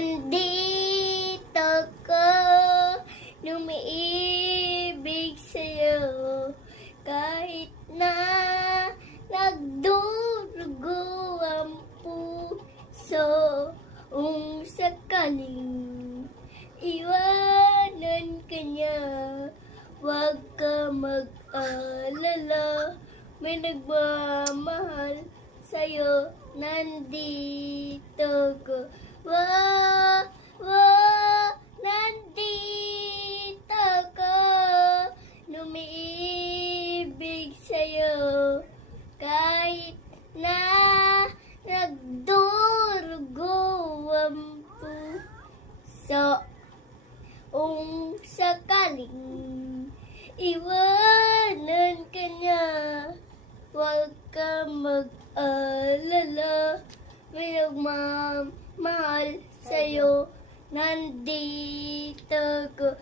nandito ko, umiibig sa'yo, kahit na nagdurugo ang puso, kung sakaling iwanan ka niya, huwag ka mag-alala, may nagmamahal sa'yo, nandito ko. Nandito ko, umiibig sa'yo, kahit na nagdurugo ang puso, kung sakaling iwanan ka niya, huwag ka mag-alala, may nagmamahal sa'yo, nandito ko.